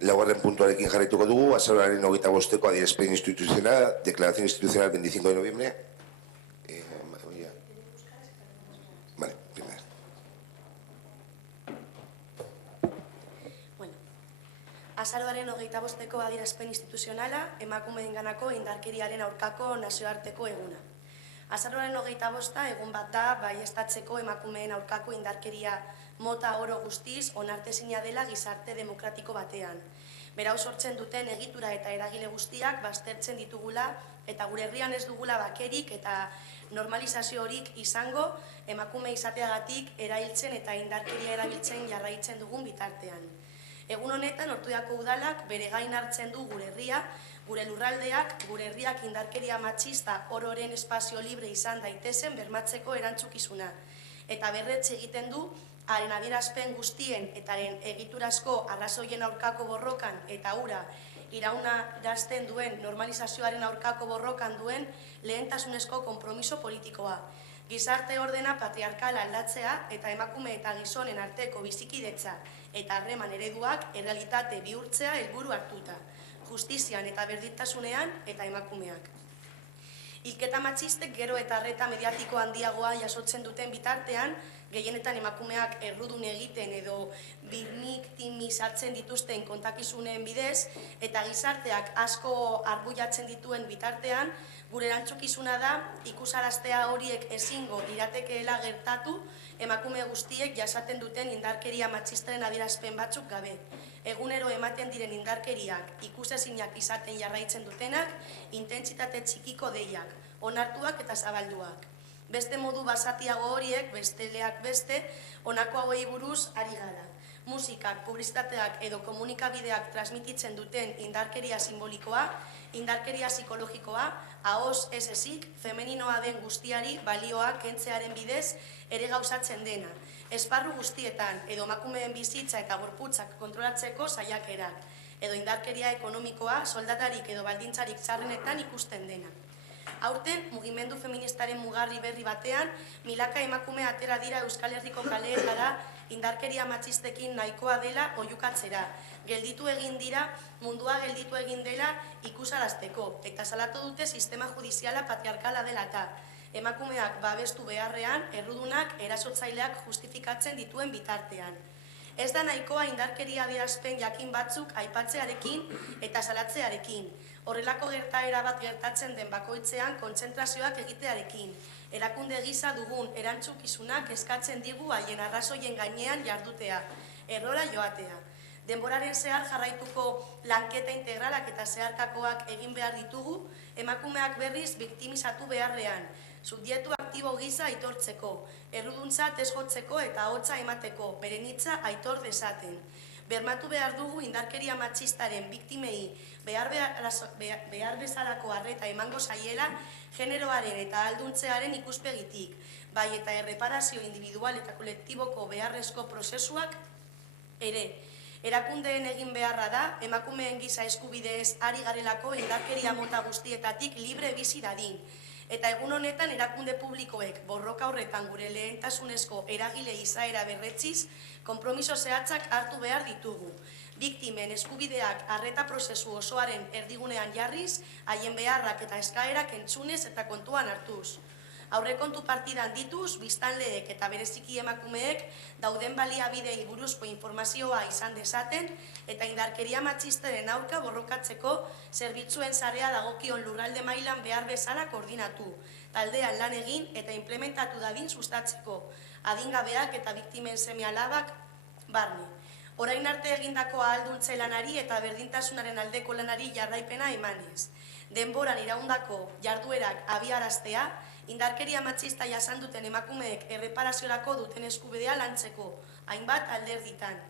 Laugarren puntuarekin jarraituko dugu, azaroaren 25-eko adierazpen institucional, declaración institucional 25 de noviembre. Vale, primero. Bueno, azaroaren 25-eko adierazpen instituzionala, emakumeenganako indarkeriaren aurkako nazioarteko eguna. Azaroaren 25 egun bat da, baieztatzeko emakumeen aurkako indarkeria mota oro guztiz onartezina dela gizarte demokratiko batean. Berau sortzen duten egitura eta eragile guztiak baztertzen ditugula eta gure herrian ez dugula bakerik eta normalizazio horik izango emakume izateagatik erailtzen eta indarkeria erabiltzen jarraitzen dugun bitartean. Egun honetan Ortuellako udalak bere gain hartzen du gure herria, gure lurraldeak, gure herriak indarkeria matxista ororen espazio libre izan daitezen bermatzeko erantzukizuna. Eta berretxe egiten du, haren adierazpen guztien eta haren egiturazko arrazoien aurkako borrokan eta hura iraunarazten duen normalizazioaren aurkako borrokan duen lehentasunezko konpromiso politikoa. Gizarte ordena patriarkala aldatzea eta emakume eta gizonen arteko bizikidetza eta harreman ereduak errealitate bihurtzea helburu hartuta, justizian eta berdintasunean eta emakumeak. Hilketa matxistek gero eta arreta mediatiko handiagoa jasotzen duten bitartean, gehienetan emakumeak errudun egiten edo birmiktimizatzen dituzten kontakizunen bidez, eta gizarteak asko arbuiatzen dituen bitartean, gure erantzukizuna da ikusaraztea horiek ezingo iratekeela gertatu emakume guztiek jasaten duten indarkeria matxistaren adierazpen batzuk gabe. Egunero ematen diren indarkeriak ikusezinak izaten jarraitzen dutenak, intentsitate txikiko deiak, onartuak eta zabalduak. Beste modu basatiago horiek, besteleak beste, honako hauei buruz ari gara. Musikak, publizitateak edo komunikabideak transmititzen duten indarkeria simbolikoa, indarkeria psikologikoa, ahoz ez ezik, femeninoa den guztiari balioak kentzearen bidez ere gauzatzen dena. Esparru guztietan, edo emakumeen bizitza eta gorputzak kontrolatzeko saiakerak, edo indarkeria ekonomikoa, soldatarik edo baldintzarik txarrenetan ikusten dena. Aurten, mugimendu feministaren mugarri berri batean, milaka emakume atera dira Euskal Herriko kaleetara indarkeria matxistekin nahikoa dela oihukatzera. Gelditu egin dira, mundua gelditu egin dela ikusarazteko, eta salatu dute sistema judiziala patriarkala dela eta emakumeak babestu beharrean, errudunak erasotzaileak justifikatzen dituen bitartean. Ez da nahikoa indarkeria adierazpen jakin batzuk aipatzearekin eta salatzearekin. Horrelako gertaera bat gertatzen den bakoitzean kontzentrazioak egitearekin. Erakunde gisa dugun erantzukizunak eskatzen digu haien arrazoien gainean jardutea, errora joatea. Denboraren zehar jarraituko lanketa integralak eta zeharkakoak egin behar ditugu, emakumeak berriz biktimizatu beharrean, subjektu aktibo gisa aitortzeko, erruduntzat ez jotzeko eta hotza emateko, beren hitza aitor dezaten. Bermatu behar dugu indarkeria matxistaren biktimei behar bezalako arreta emango zaiela generoaren eta alduntzearen ikuspegitik, bai eta erreparazio individual eta kolektiboko beharrezko prozesuak ere. Erakundeen egin beharra da, emakumeen giza eskubideez ari garelako indarkeria mota guztietatik libre bizi dadin. Eta egun honetan erakunde publikoek borroka horretan gure lehentasunezko eragile izaera berretziz, konpromiso zehatzak hartu behar ditugu. Biktimen eskubideak arreta prozesu osoaren erdigunean jarriz, haien beharrak eta eskaerak entzunez eta kontuan hartuz. Aurrekontu partidan dituz, biztanleek eta bereziki emakumeek dauden baliabidei buruzko informazioa izan dezaten eta indarkeria matxistaren aurka borrokatzeko zerbitzuen sarea dagokion lurralde mailan behar bezala koordinatu, taldean lan egin eta implementatu dadin sustatzeko, adingabeak eta biktimen seme-alabak barne. Orain arte egindako ahalduntze lanari eta berdintasunaren aldeko lanari jarraipena emanez. Denboran iraundako jarduerak abiaraztea, indarkeria matxista jasan duten emakumeek erreparaziorako duten eskubidea lantzeko, hainbat alderditan.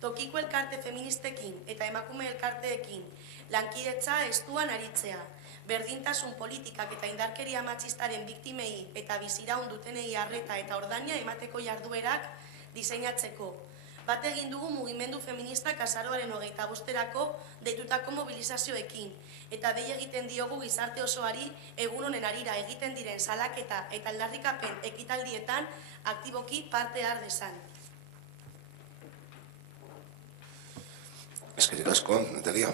Tokiko elkarte feministekin eta emakume elkarteekin lankidetza estuan aritzea, berdintasun politikak eta indarkeria matxistaren biktimei eta biziraun dutenei arreta eta ordaina emateko jarduerak diseinatzeko. Bat egin dugu mugimendu feministak azaroaren 25-erako deitutako mobilizazioekin, eta dei egiten diogu gizarte osoari egun honen harira egiten diren salaketa eta aldarrikapen ekitaldietan aktiboki parte har dezan. Eskerrik asko, Natalia.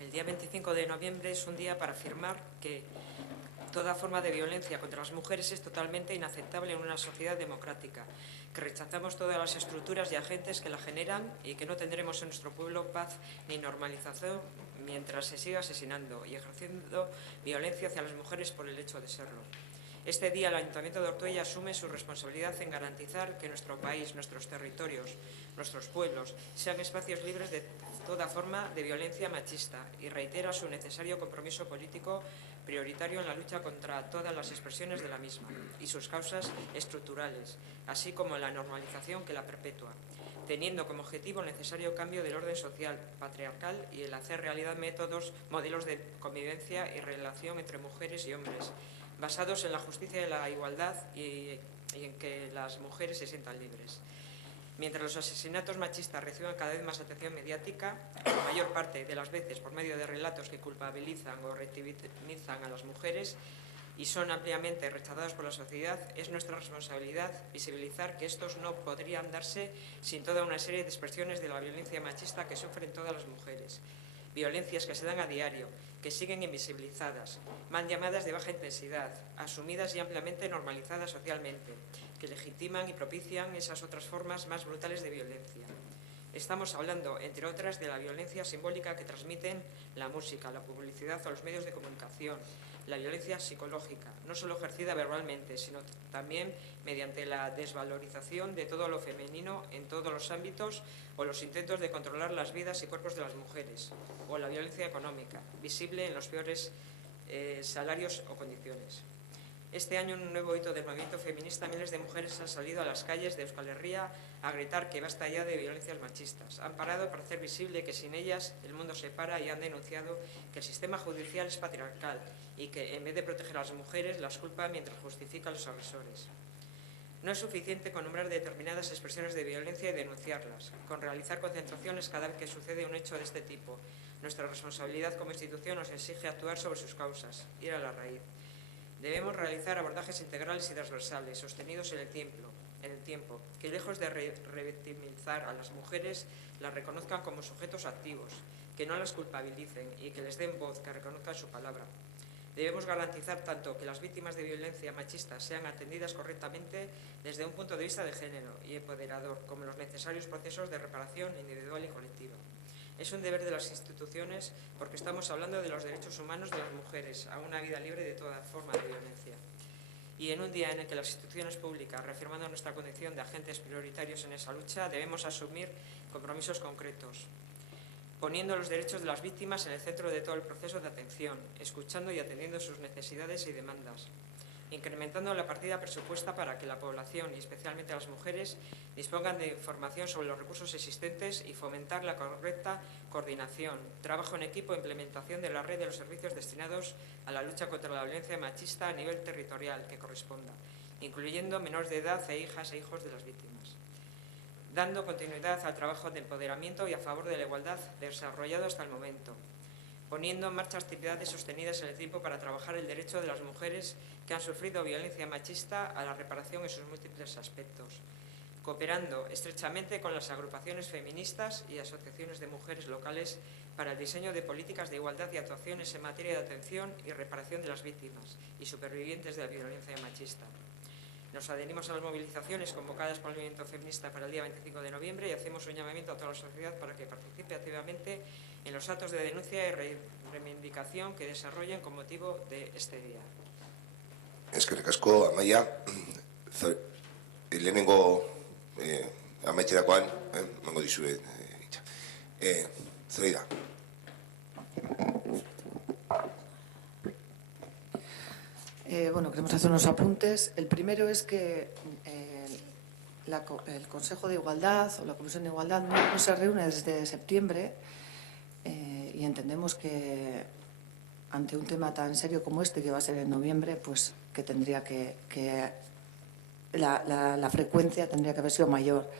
El día 25 de noviembre es un día para afirmar que toda forma de violencia contra las mujeres es totalmente inaceptable en una sociedad democrática, que rechazamos todas las estructuras y agentes que la generan y que no tendremos en nuestro pueblo paz ni normalización mientras se siga asesinando y ejerciendo violencia hacia las mujeres por el hecho de serlo. Este día el Ayuntamiento de Ortuella asume su responsabilidad en garantizar que nuestro país, nuestros territorios, nuestros pueblos sean espacios libres de toda forma de violencia machista y reitera su necesario compromiso político prioritario en la lucha contra todas las expresiones de la misma y sus causas estructurales, así como la normalización que la perpetúa, teniendo como objetivo el necesario cambio del orden social patriarcal y el hacer realidad modelos de convivencia y relación entre mujeres y hombres, basados en la justicia y la igualdad y en que las mujeres se sientan libres. Mientras los asesinatos machistas reciban cada vez más atención mediática, la mayor parte de las veces por medio de relatos que culpabilizan o revictimizan a las mujeres y son ampliamente rechazados por la sociedad, es nuestra responsabilidad visibilizar que estos no podrían darse sin toda una serie de expresiones de la violencia machista que sufren todas las mujeres. Violencias que se dan a diario, que siguen invisibilizadas, mal llamadas de baja intensidad, asumidas y ampliamente normalizadas socialmente, que legitiman y propician esas otras formas más brutales de violencia. Estamos hablando, entre otras, de la violencia simbólica que transmiten la música, la publicidad o los medios de comunicación, la violencia psicológica, no solo ejercida verbalmente, sino también mediante la desvalorización de todo lo femenino en todos los ámbitos o los intentos de controlar las vidas y cuerpos de las mujeres, o la violencia económica, visible en los peores salarios o condiciones. Este año, en un nuevo hito del movimiento feminista, miles de mujeres han salido a las calles de Euskal Herria a gritar que basta ya de violencias machistas. Han parado para hacer visible que sin ellas el mundo se para y han denunciado que el sistema judicial es patriarcal y que, en vez de proteger a las mujeres, las culpa mientras justifica a los agresores. No es suficiente con nombrar determinadas expresiones de violencia y denunciarlas, con realizar concentraciones cada vez que sucede un hecho de este tipo. Nuestra responsabilidad como institución nos exige actuar sobre sus causas, ir a la raíz. Debemos realizar abordajes integrales y transversales, sostenidos en el tiempo, que lejos de revictimizar a las mujeres, las reconozcan como sujetos activos, que no las culpabilicen y que les den voz, que reconozcan su palabra. Debemos garantizar tanto que las víctimas de violencia machista sean atendidas correctamente desde un punto de vista de género y empoderador, como los necesarios procesos de reparación individual y colectiva. Es un deber de las instituciones porque estamos hablando de los derechos humanos de las mujeres a una vida libre de toda forma de violencia. Y en un día en el que las instituciones públicas, reafirmando nuestra condición de agentes prioritarios en esa lucha, debemos asumir compromisos concretos, poniendo los derechos de las víctimas en el centro de todo el proceso de atención, escuchando y atendiendo sus necesidades y demandas, incrementando la partida presupuesta para que la población, y especialmente las mujeres, dispongan de información sobre los recursos existentes y fomentar la correcta coordinación, trabajo en equipo e implementación de la red de los servicios destinados a la lucha contra la violencia machista a nivel territorial que corresponda, incluyendo menores de edad e hijas e hijos de las víctimas, dando continuidad al trabajo de empoderamiento y a favor de la igualdad desarrollado hasta el momento, poniendo en marcha actividades sostenidas en el tiempo para trabajar el derecho de las mujeres que han sufrido violencia machista a la reparación en sus múltiples aspectos, cooperando estrechamente con las agrupaciones feministas y asociaciones de mujeres locales para el diseño de políticas de igualdad y actuaciones en materia de atención y reparación de las víctimas y supervivientes de la violencia machista. Nos adherimos a las movilizaciones convocadas por el movimiento feminista para el día 25 de noviembre y hacemos un llamamiento a toda la sociedad para que participe activamente en los actos de denuncia y reivindicación que desarrollen con motivo de este día. Eskerrik asko, Amaia. Lehenengo amaitzerakoan, emango dizuet hitza. Zoraida. Bueno, queremos hacer unos apuntes. El primero es que el Consejo de Igualdad o la Comisión de Igualdad no se reúne desde septiembre y entendemos que ante un tema tan serio como este, que va a ser en noviembre, pues que tendría que la frecuencia tendría que haber sido mayor.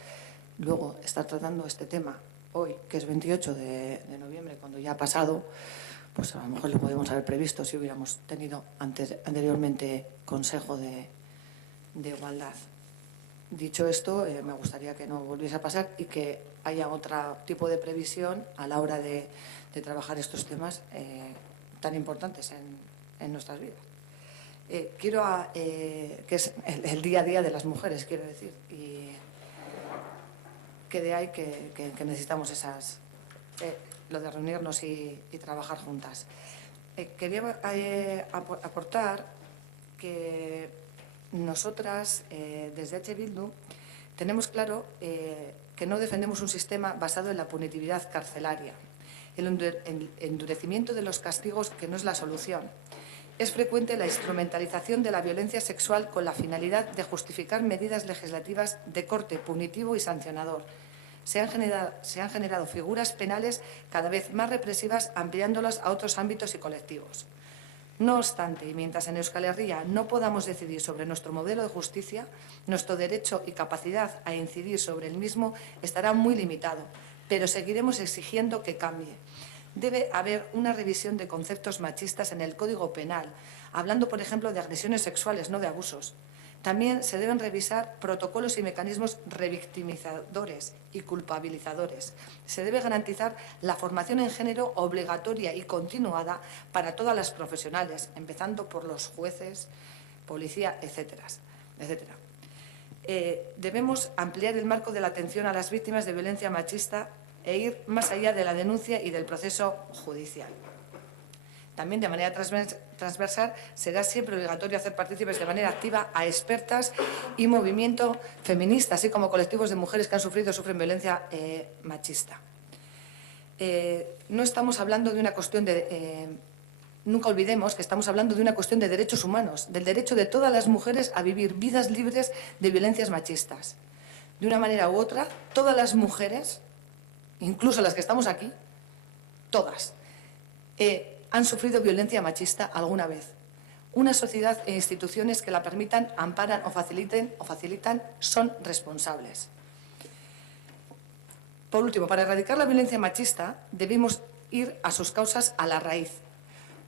Luego, estar tratando este tema hoy, que es 28 de noviembre, cuando ya ha pasado, pues a lo mejor lo podemos haber previsto si hubiéramos tenido anteriormente Consejo de Igualdad. Dicho esto, me gustaría que no volviese a pasar y que haya otro tipo de previsión a la hora de trabajar estos temas tan importantes en nuestras vidas. Que es el día a día de las mujeres, quiero decir, y que de ahí que necesitamos lo de reunirnos y trabajar juntas. Quería aportar que nosotras, desde H. Bildu, tenemos claro que no defendemos un sistema basado en la punitividad carcelaria, el endurecimiento de los castigos, que no es la solución. Es frecuente la instrumentalización de la violencia sexual con la finalidad de justificar medidas legislativas de corte punitivo y sancionador. Se han generado figuras penales cada vez más represivas, ampliándolas a otros ámbitos y colectivos. No obstante, y mientras en Euskal Herria no podamos decidir sobre nuestro modelo de justicia, nuestro derecho y capacidad a incidir sobre el mismo estará muy limitado, pero seguiremos exigiendo que cambie. Debe haber una revisión de conceptos machistas en el Código Penal, hablando, por ejemplo, de agresiones sexuales, no de abusos. También se deben revisar protocolos y mecanismos revictimizadores y culpabilizadores. Se debe garantizar la formación en género obligatoria y continuada para todas las profesionales, empezando por los jueces, policía, etcétera. Debemos ampliar el marco de la atención a las víctimas de violencia machista e ir más allá de la denuncia y del proceso judicial. También, de manera transversal, será siempre obligatorio hacer partícipes de manera activa a expertas y movimiento feminista, así como colectivos de mujeres que han sufrido o sufren violencia machista. No estamos hablando de una cuestión de... nunca olvidemos que estamos hablando de una cuestión de derechos humanos, del derecho de todas las mujeres a vivir vidas libres de violencias machistas. De una manera u otra, todas las mujeres, incluso las que estamos aquí, todas, han sufrido violencia machista alguna vez. Una sociedad e instituciones que la permitan, amparan o facilitan son responsables. Por último, para erradicar la violencia machista debemos ir a sus causas, a la raíz.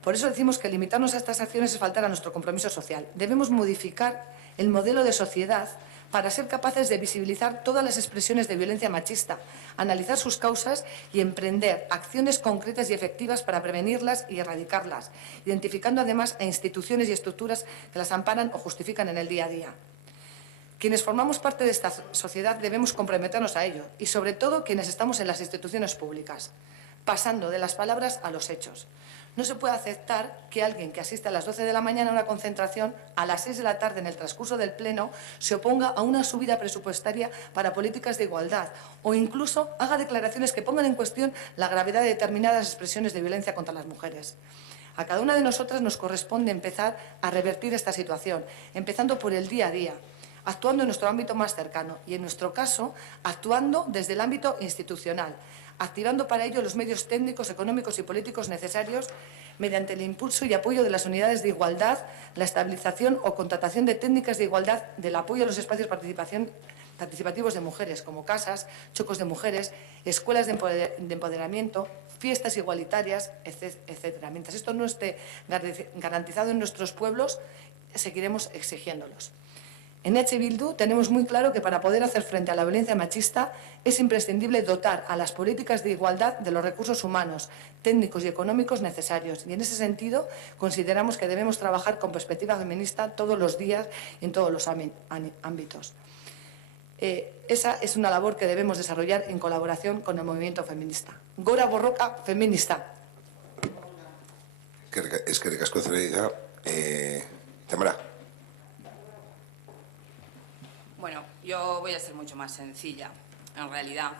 Por eso decimos que limitarnos a estas acciones es faltar a nuestro compromiso social. Debemos modificar el modelo de sociedad para ser capaces de visibilizar todas las expresiones de violencia machista, analizar sus causas y emprender acciones concretas y efectivas para prevenirlas y erradicarlas, identificando además a instituciones y estructuras que las amparan o justifican en el día a día. Quienes formamos parte de esta sociedad debemos comprometernos a ello y, sobre todo, quienes estamos en las instituciones públicas, pasando de las palabras a los hechos. No se puede aceptar que alguien que asiste a las 12 de la mañana a una concentración, a las 6 de la tarde en el transcurso del Pleno, se oponga a una subida presupuestaria para políticas de igualdad o incluso haga declaraciones que pongan en cuestión la gravedad de determinadas expresiones de violencia contra las mujeres. A cada una de nosotras nos corresponde empezar a revertir esta situación, empezando por el día a día, actuando en nuestro ámbito más cercano y, en nuestro caso, actuando desde el ámbito institucional, activando para ello los medios técnicos, económicos y políticos necesarios mediante el impulso y apoyo de las unidades de igualdad, la estabilización o contratación de técnicas de igualdad, del apoyo a los espacios participativos de mujeres, como casas, chocos de mujeres, escuelas de empoderamiento, fiestas igualitarias, etcétera. Mientras esto no esté garantizado en nuestros pueblos, seguiremos exigiéndolos. En H. Bildu tenemos muy claro que para poder hacer frente a la violencia machista es imprescindible dotar a las políticas de igualdad de los recursos humanos, técnicos y económicos necesarios. Y en ese sentido consideramos que debemos trabajar con perspectiva feminista todos los días en todos los ámbitos. Esa es una labor que debemos desarrollar en colaboración con el movimiento feminista. Gora borroka feminista. Eskerrik asko zerea. Tamara. Bueno, yo voy a ser mucho más sencilla, en realidad.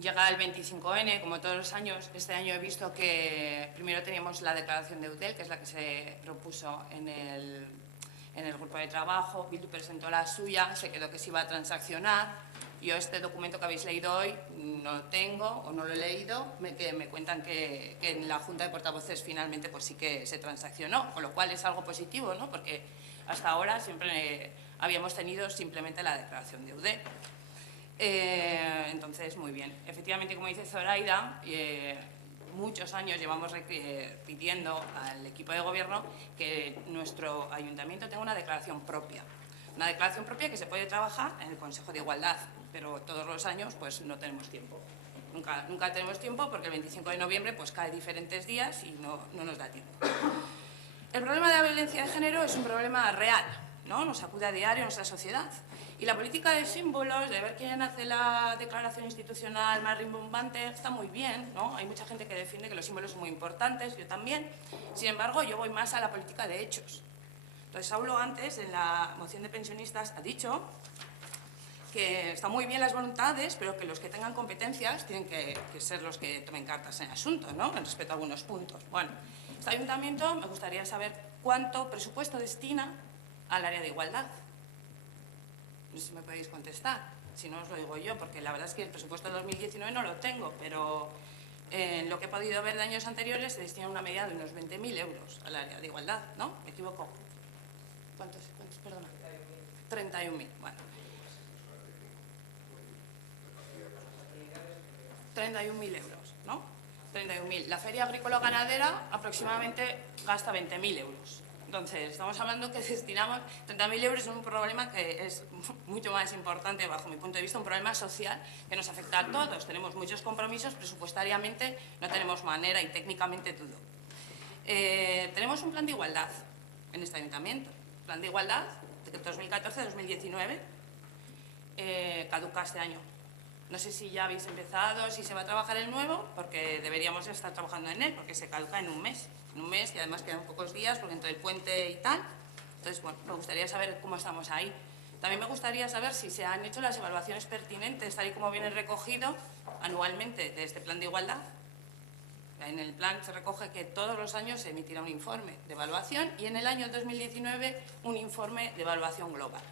Llega el 25N, como todos los años. Este año he visto que primero teníamos la declaración de Eudel, que es la que se propuso en el grupo de trabajo. Bildu presentó la suya, se quedó que se iba a transaccionar. Yo este documento que habéis leído hoy no lo tengo o no lo he leído. Me cuentan que en la Junta de Portavoces finalmente pues sí que se transaccionó, con lo cual es algo positivo, ¿no? Porque hasta ahora siempre habíamos tenido simplemente la declaración de Eudel. Entonces, muy bien. Efectivamente, como dice Zoraida, muchos años llevamos pidiendo al equipo de gobierno que nuestro ayuntamiento tenga una declaración propia. Una declaración propia que se puede trabajar en el Consejo de Igualdad, pero todos los años pues no tenemos tiempo. Nunca tenemos tiempo porque el 25 de noviembre pues cae diferentes días y no nos da tiempo. El problema de la violencia de género es un problema real, ¿no? Nos acude a diario a nuestra sociedad. Y la política de símbolos, de ver quién hace la declaración institucional más rimbombante, está muy bien, ¿no? Hay mucha gente que defiende que los símbolos son muy importantes, yo también. Sin embargo, yo voy más a la política de hechos. Entonces, Saulo antes, en la moción de pensionistas, ha dicho que están muy bien las voluntades, pero que los que tengan competencias tienen que ser los que tomen cartas en el asunto, ¿no? En respecto a algunos puntos. Bueno, este ayuntamiento me gustaría saber cuánto presupuesto destina al área de igualdad. No sé si me podéis contestar, si no os lo digo yo, porque la verdad es que el presupuesto de 2019 no lo tengo, pero en lo que he podido ver de años anteriores se destina una media de unos 20.000 euros al área de igualdad, ¿no? ¿Me equivoco? ¿Cuántos? Perdona. 31.000, bueno. 31.000 euros, ¿no? 31.000. La feria agrícola ganadera aproximadamente gasta 20.000 euros. Entonces, estamos hablando que destinamos 30.000 euros en un problema que es mucho más importante, bajo mi punto de vista, un problema social que nos afecta a todos. Tenemos muchos compromisos, presupuestariamente no tenemos manera y técnicamente todo. Tenemos un plan de igualdad en este ayuntamiento. Plan de igualdad de 2014-2019, caduca este año. No sé si ya habéis empezado, si se va a trabajar el nuevo, porque deberíamos estar trabajando en él, porque se caduca en un mes. En un mes, que además quedan pocos días, porque entre el puente y tal. Entonces, bueno, me gustaría saber cómo estamos ahí. También me gustaría saber si se han hecho las evaluaciones pertinentes, tal y como viene recogido anualmente de este plan de igualdad. En el plan se recoge que todos los años se emitirá un informe de evaluación y en el año 2019 un informe de evaluación global.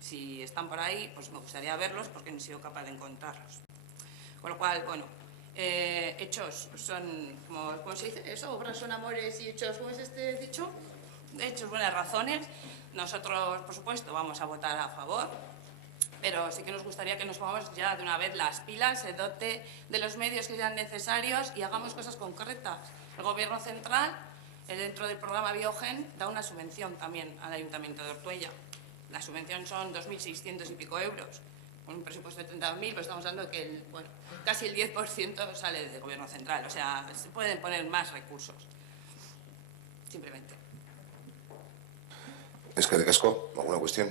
Si están por ahí, pues me gustaría verlos porque no he sido capaz de encontrarlos. Con lo cual, bueno, hechos son, ¿cómo se dice eso? Obras son amores y hechos, ¿cómo es este dicho? Hechos, buenas razones. Nosotros, por supuesto, vamos a votar a favor, pero sí que nos gustaría que nos pongamos ya de una vez las pilas, se dote de los medios que sean necesarios y hagamos cosas concretas. El Gobierno central, dentro del programa Biogen, da una subvención también al Ayuntamiento de Ortuella. La subvención son 2.600 y pico euros, con un presupuesto de 30.000, pero estamos hablando que casi el 10% sale del Gobierno central. O sea, se pueden poner más recursos, simplemente. Eskerrik asko, ¿alguna cuestión?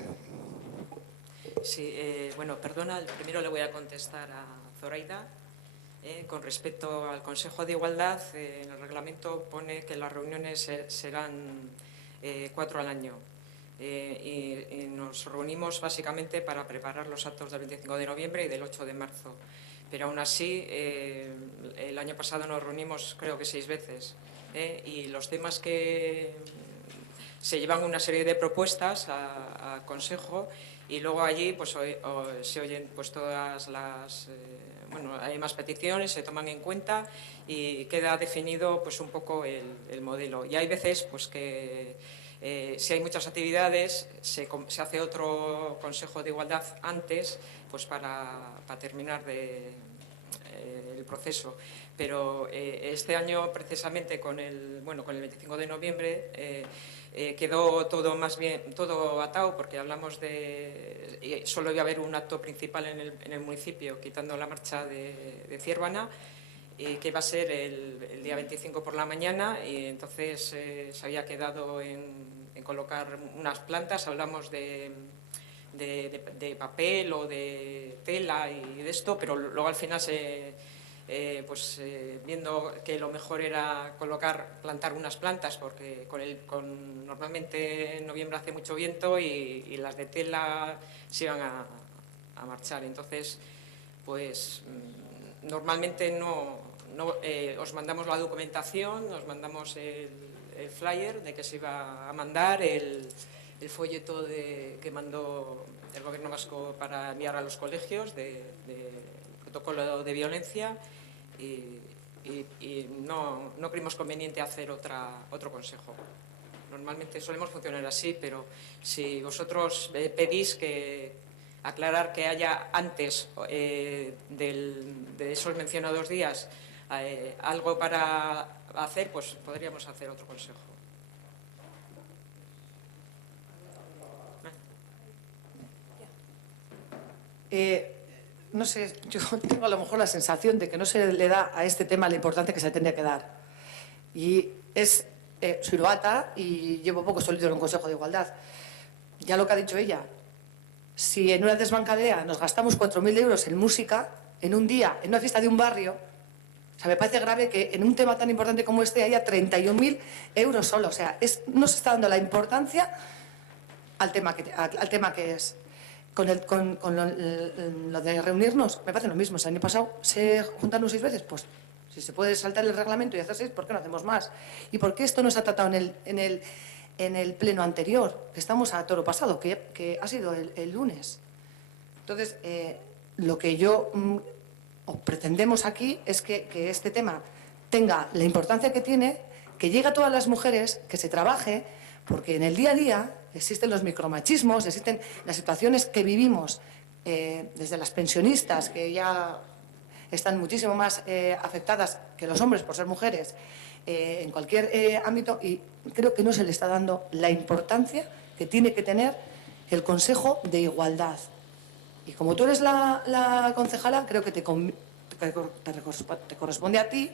Sí, bueno, perdona, primero le voy a contestar a Zoraida. Con respecto al Consejo de Igualdad, en el reglamento pone que las reuniones serán 4 al año. Y nos reunimos básicamente para preparar los actos del 25 de noviembre y del 8 de marzo. Pero aún así, el año pasado nos reunimos creo que 6 veces. Y los temas que se llevan una serie de propuestas a Consejo y luego allí pues, se oyen pues, todas las... bueno, hay más peticiones, se toman en cuenta y queda definido pues, un poco el modelo. Y hay veces pues, que... si hay muchas actividades, se hace otro Consejo de Igualdad antes pues para terminar el proceso. Pero este año, precisamente con el 25 de noviembre, quedó todo más bien todo atado porque hablamos de... solo iba a haber un acto principal en el municipio, quitando la marcha de Ciervana, que iba a ser el día 25 por la mañana, y entonces se había quedado en colocar unas plantas. Hablamos de papel o de tela y de esto, pero luego al final viendo que lo mejor era plantar unas plantas, porque normalmente en noviembre hace mucho viento y las de tela se iban a marchar. Entonces, pues normalmente os mandamos la documentación, os mandamos el flyer de que se iba a mandar, el folleto que mandó el Gobierno vasco para enviar a los colegios del protocolo de violencia, y no creímos conveniente hacer otro consejo. Normalmente solemos funcionar así, pero si vosotros pedís aclarar que haya antes de esos mencionados días algo para hacer, pues podríamos hacer otro consejo. no sé, yo tengo a lo mejor la sensación de que no se le da a este tema la importancia que se le tendría que dar. Y soy novata y llevo poco solito en un Consejo de Igualdad. Ya lo que ha dicho ella, si en una desbancadera nos gastamos 4.000 euros en música, en un día, en una fiesta de un barrio, o sea, me parece grave que en un tema tan importante como este haya 31.000 euros solo. O sea, no se está dando la importancia al tema que es. Con lo de reunirnos, me parece lo mismo. El año pasado se juntaron 6 veces, pues si se puede saltar el reglamento y hacer 6, ¿por qué no hacemos más? ¿Y por qué esto no se ha tratado en el pleno anterior? Que estamos a toro pasado, que ha sido el lunes. Entonces, lo que yo o pretendemos aquí es que este tema tenga la importancia que tiene, que llegue a todas las mujeres, que se trabaje, porque en el día a día existen los micromachismos, existen las situaciones que vivimos desde las pensionistas, que ya están muchísimo más afectadas que los hombres por ser mujeres, en cualquier ámbito, y creo que no se le está dando la importancia que tiene que tener el Consejo de Igualdad. Y como tú eres la concejala, creo que te corresponde a ti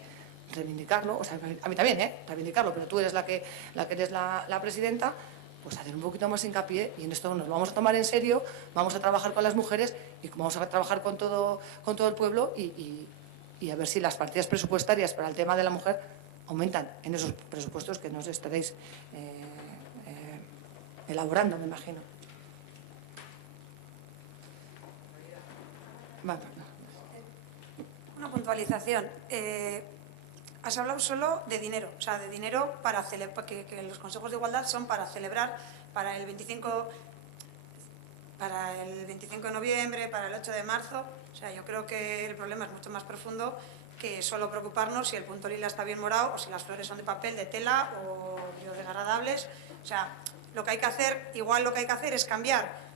reivindicarlo, o sea, a mí también, reivindicarlo, pero tú eres la que eres la presidenta, pues hacer un poquito más hincapié, y en esto nos vamos a tomar en serio, vamos a trabajar con las mujeres y vamos a trabajar con todo el pueblo y a ver si las partidas presupuestarias para el tema de la mujer aumentan en esos presupuestos que nos estaréis elaborando, me imagino. Una puntualización. Has hablado solo de dinero, o sea, de dinero para celebrar, que los consejos de igualdad son para celebrar para el 25 de noviembre, para el 8 de marzo. O sea, yo creo que el problema es mucho más profundo que solo preocuparnos si el punto lila está bien morado o si las flores son de papel, de tela o biodegradables. O sea, lo que hay que hacer es cambiar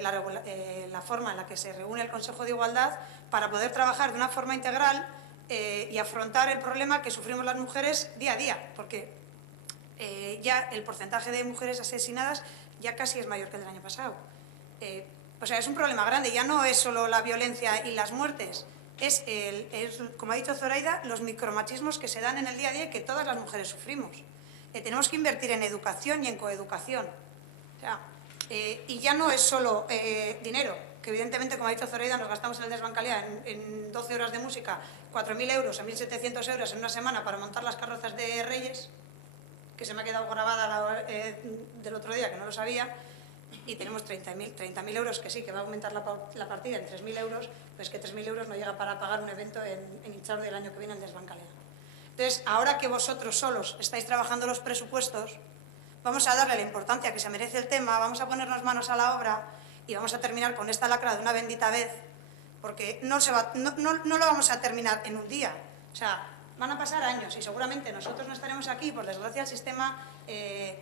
la forma en la que se reúne el Consejo de Igualdad para poder trabajar de una forma integral y afrontar el problema que sufrimos las mujeres día a día, porque ya el porcentaje de mujeres asesinadas ya casi es mayor que el del año pasado. O sea, es un problema grande, ya no es solo la violencia y las muertes, es, como ha dicho Zoraida, los micromachismos que se dan en el día a día y que todas las mujeres sufrimos. Tenemos que invertir en educación y en coeducación. O sea, y ya no es solo dinero, que evidentemente, como ha dicho Zoraida, nos gastamos en el Desbancalea en 12 horas de música 4.000 euros, 1.700 euros en una semana para montar las carrozas de Reyes, que se me ha quedado grabada del otro día, que no lo sabía, y tenemos 30.000 euros, que sí, que va a aumentar la partida en 3.000 euros, pues que 3.000 euros no llega para pagar un evento en Itzardu del año que viene en Desbancalea. Entonces, ahora que vosotros solos estáis trabajando los presupuestos, vamos a darle la importancia que se merece el tema, vamos a ponernos manos a la obra y vamos a terminar con esta lacra de una bendita vez, porque no lo vamos a terminar en un día. O sea, van a pasar años y seguramente nosotros no estaremos aquí, por desgracia el sistema, el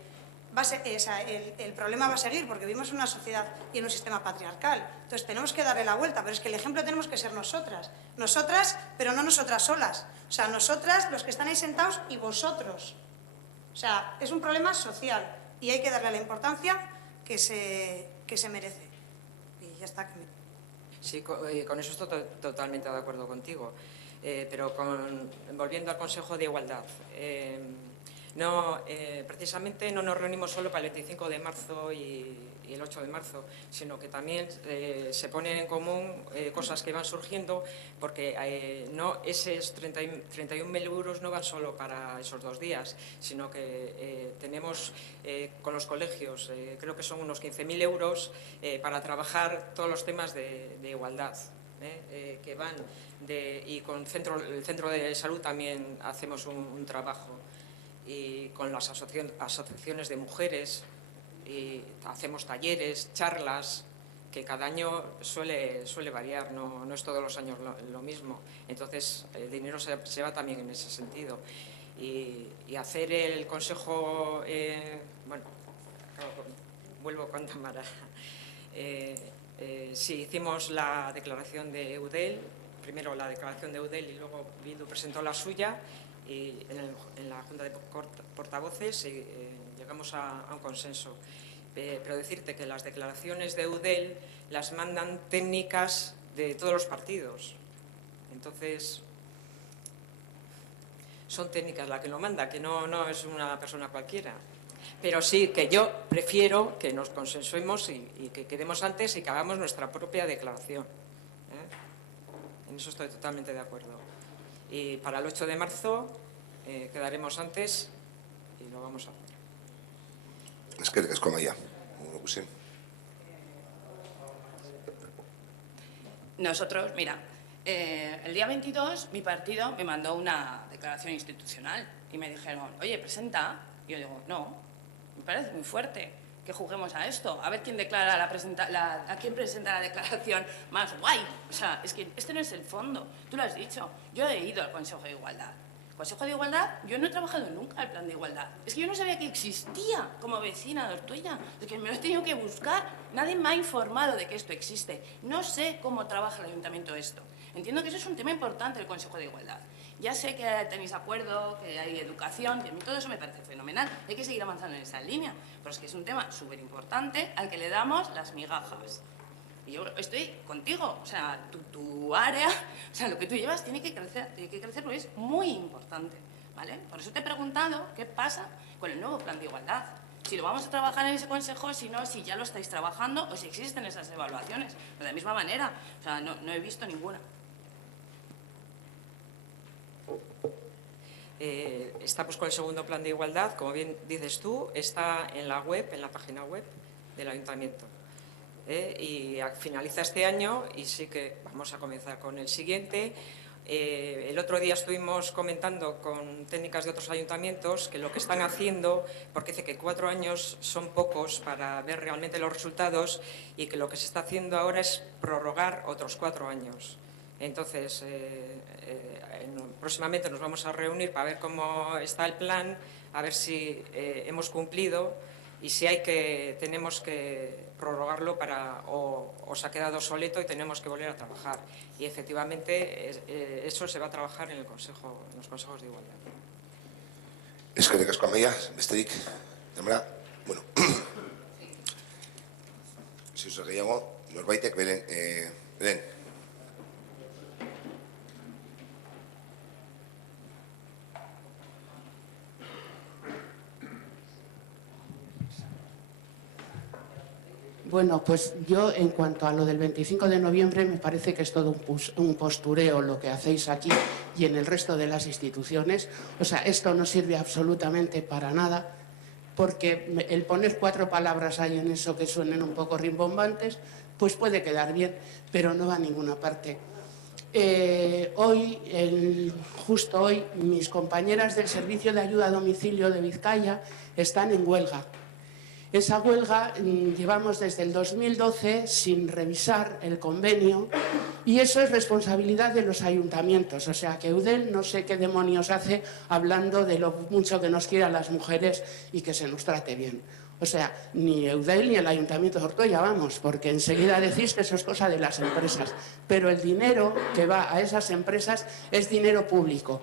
problema va a seguir, porque vivimos en una sociedad y en un sistema patriarcal. Entonces tenemos que darle la vuelta, pero es que el ejemplo tenemos que ser nosotras. Nosotras, pero no nosotras solas. O sea, nosotras, los que están ahí sentados, y vosotros. O sea, es un problema social y hay que darle la importancia que se merece. Y ya está. Sí, con eso estoy totalmente de acuerdo contigo. Pero volviendo al Consejo de Igualdad, precisamente no nos reunimos solo para el 25 de marzo y el 8 de marzo, sino que también se ponen en común cosas que van surgiendo, porque esos 31.000 euros no van solo para esos 2 días, sino que tenemos con los colegios, creo que son unos 15.000 euros para trabajar todos los temas de igualdad. Que van y con el centro de salud también hacemos un trabajo, y con las asociaciones de mujeres y hacemos talleres, charlas, que cada año suele variar, no es todos los años lo mismo. Entonces el dinero se va también en ese sentido, y hacer el consejo, bueno, vuelvo con Tamara. Sí, hicimos la declaración de Eudel, primero la declaración de Eudel y luego Bildu presentó la suya, y en la Junta de Portavoces llegamos a un consenso. pero decirte que las declaraciones de Eudel las mandan técnicas de todos los partidos. Entonces, son técnicas la que lo manda, que no es una persona cualquiera. Pero sí que yo prefiero que nos consensuemos y que quedemos antes y que hagamos nuestra propia declaración. En eso estoy totalmente de acuerdo. Y para el 8 de marzo quedaremos antes y lo vamos a hacer. Eskerrik asko, Amaia. Nosotros, mira, el día 22 mi partido me mandó una declaración institucional y me dijeron, oye, presenta. Y yo digo, no, me parece muy fuerte que juguemos a esto, a ver quién declara a quién presenta la declaración más guay. O sea, es que este no es el fondo, tú lo has dicho. Yo he ido al Consejo de Igualdad. Consejo de Igualdad, yo no he trabajado nunca el plan de igualdad. Es que yo no sabía que existía como vecina de Ortuella. Es que me lo he tenido que buscar. Nadie me ha informado de que esto existe. No sé cómo trabaja el ayuntamiento esto. Entiendo que eso es un tema importante el Consejo de Igualdad. Ya sé que tenéis acuerdo, que hay educación, que a mí todo eso me parece fenomenal. Hay que seguir avanzando en esa línea. Pero es que es un tema súper importante al que le damos las migajas. Y yo estoy contigo, o sea, tu área, o sea, lo que tú llevas tiene que crecer porque es muy importante, ¿vale? Por eso te he preguntado qué pasa con el nuevo plan de igualdad. Si lo vamos a trabajar en ese consejo, si no, si ya lo estáis trabajando o si existen esas evaluaciones. De la misma manera, o sea, no he visto ninguna. Estamos con el segundo plan de igualdad, como bien dices tú, está en la web, en la página web del ayuntamiento. Y finaliza este año y sí que vamos a comenzar con el siguiente. El otro día estuvimos comentando con técnicas de otros ayuntamientos que lo que están haciendo, porque dice que 4 años son pocos para ver realmente los resultados y que lo que se está haciendo ahora es prorrogar otros 4 años. Entonces, próximamente nos vamos a reunir para ver cómo está el plan, a ver si hemos cumplido y si tenemos que prorrogarlo o se ha quedado obsoleto y tenemos que volver a trabajar. Y efectivamente eso se va a trabajar en los consejos de igualdad. Eskerrik asko, Amaia. Besterik, demora. Bueno, si os gehiago, norbaitek Belén. Bueno, pues yo en cuanto a lo del 25 de noviembre me parece que es todo un postureo lo que hacéis aquí y en el resto de las instituciones. O sea, esto no sirve absolutamente para nada porque el poner 4 palabras ahí en eso que suenen un poco rimbombantes, pues puede quedar bien, pero no va a ninguna parte. Justo hoy, mis compañeras del Servicio de Ayuda a Domicilio de Vizcaya están en huelga. Esa huelga llevamos desde el 2012 sin revisar el convenio y eso es responsabilidad de los ayuntamientos. O sea, que Eudel no sé qué demonios hace hablando de lo mucho que nos quiere a las mujeres y que se nos trate bien. O sea, ni Eudel ni el Ayuntamiento de Ortuella, vamos, porque enseguida decís que eso es cosa de las empresas. Pero el dinero que va a esas empresas es dinero público.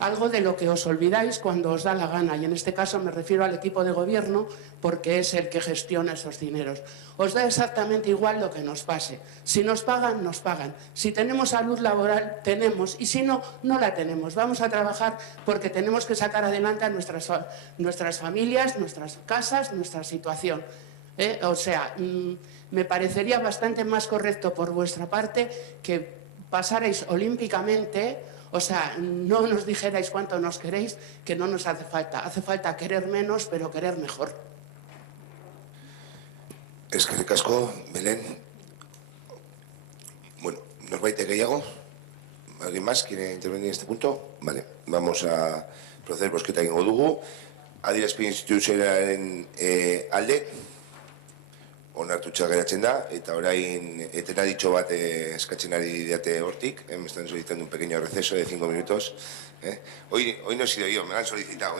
Algo de lo que os olvidáis cuando os da la gana, y en este caso me refiero al equipo de gobierno porque es el que gestiona esos dineros. Os da exactamente igual lo que nos pase. Si nos pagan, nos pagan. Si tenemos salud laboral, tenemos, y si no, no la tenemos. Vamos a trabajar porque tenemos que sacar adelante a nuestras familias, nuestras casas, nuestra situación. O sea, me parecería bastante más correcto por vuestra parte que pasarais olímpicamente. O sea, no nos dijerais cuánto nos queréis, que no nos hace falta. Hace falta querer menos, pero querer mejor. Eskerrik asko, Belén. Bueno, ¿norbaitek gehiago? ¿Alguien más quiere intervenir en este punto? Vale, vamos a proceder bozketa egingo dugu. Adierazpen instituzionalaren alde, onartuta geratzen da, eta orain etenaditxo bat eskatzen ari diate hortik, me están solicitando un pequeño receso de 5 minutos. Hoy no he sido yo, me lo han solicitado.